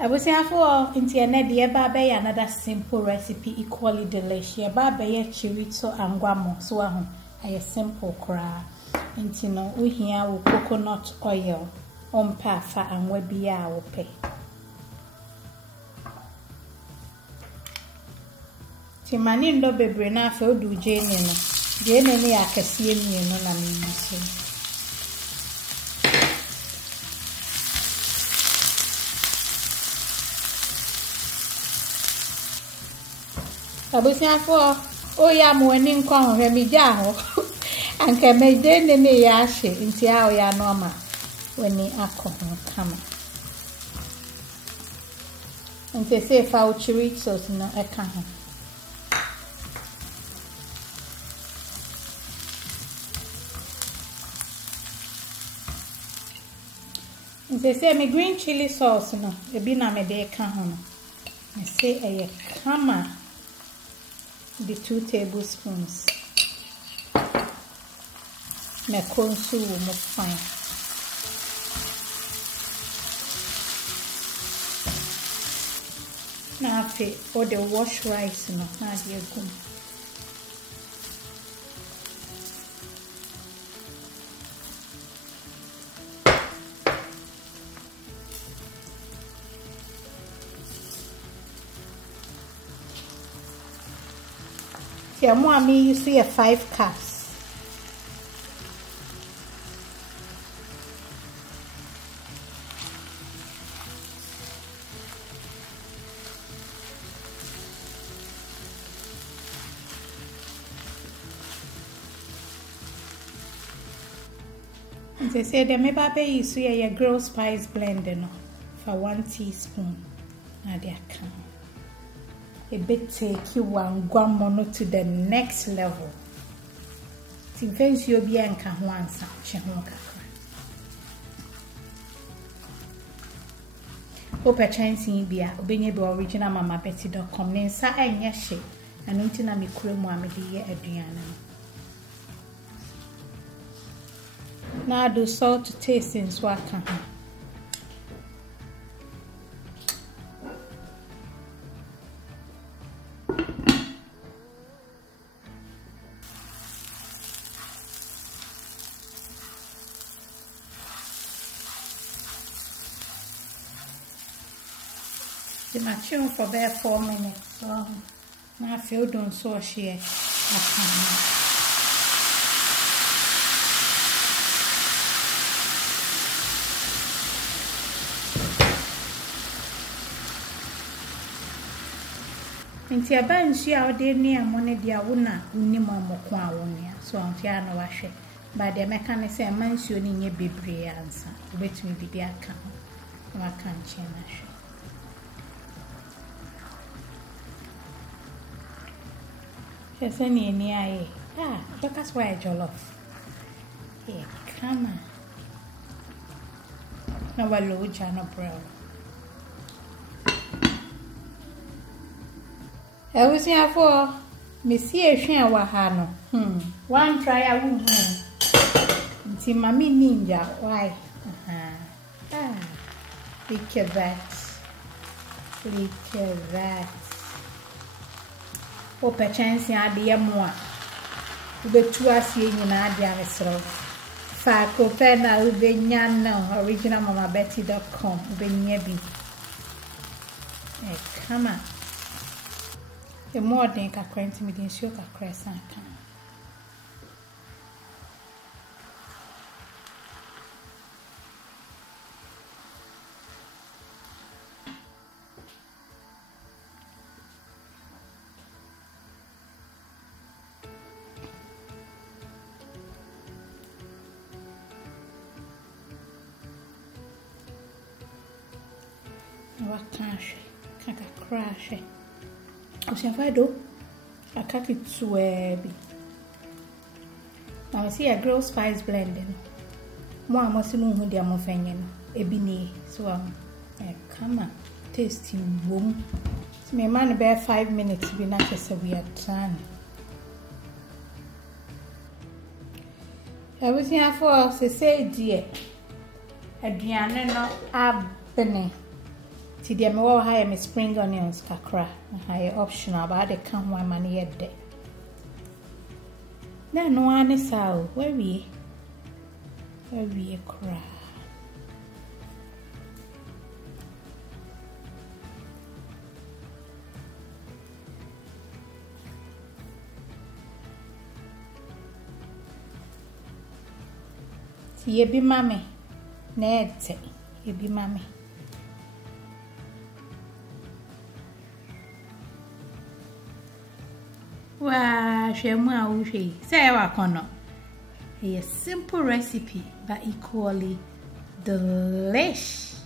Abusiafo inti ene de eba be another simple recipe equally delicious. Eba be ye chorizo angwa mo so ahu aye simple kra. Inti no uhia wo coconut oil ompa afa anwa bia wo pe. Ti mani ndo bebre na afa odu jeni no. Jeni ni akasie mienu na mimiso. Abusiafo o ya mo ani nkwa ho hwe mi ja ho anka me de ne ya hye nti a o ya no ma wani akọ kama nti se fa o chorizo no eka ho nti se me green chili sauce no ebi na me de eka ho no se eye kama the 2 tablespoons. Me konsu mo fine. Na afi o the wash rice no na de agum. Yeah, more me use 5 cups. They say the me babe use a grill spice blender no for 1 teaspoon. Now they can. A bit take you one guamono to the next level. Tinfensi you'll be anka once, Chehonka. Hope a chance in beer, obeying the original Mama Betty.com, then sa and yashi, and until I'm a crew Mohamedi Adriana. Now do salt to taste in swaka. The machine for about 4 minutes, so now I feel done so share. Inti abanshi a ode ni amone dia wo na unim amoko a wo ne so anti ana wahwe ba de meka ne se mansuo ni nye bebre ansa obetumi bidi aka wa kan che na hwe Yes, any aye. That's why I jollof. Yeah, come on. No, I low Jana brown. I was here for Monsieur Shanwahano. One try a woman. See, Mammy Ninja. Why? Look at that. Look at that. O perchance ya de mo ubetu asie nyina de anesro fa ko pe na ubenya no original mamabetty.com ubenya bi come on the more than ka kwenti mi din sio ka kresa kan Kaka crash. O se fa do akaki tuebi. Now see a grill spice blending. Mo amosi no hu dia mo fenye no. Ebi ni so come on. Tasty boom. Me man be 5 minutes bi na kese we are trying. I was here for say dear. Aduane no abene. Ti dia me wo ha me spring onions kakra. Ha optional but they can one man yet. Na no one is how where we cry. Ye be mame net ye be mame. Wow, shema ushi. Say wa kono. A simple recipe but equally delish.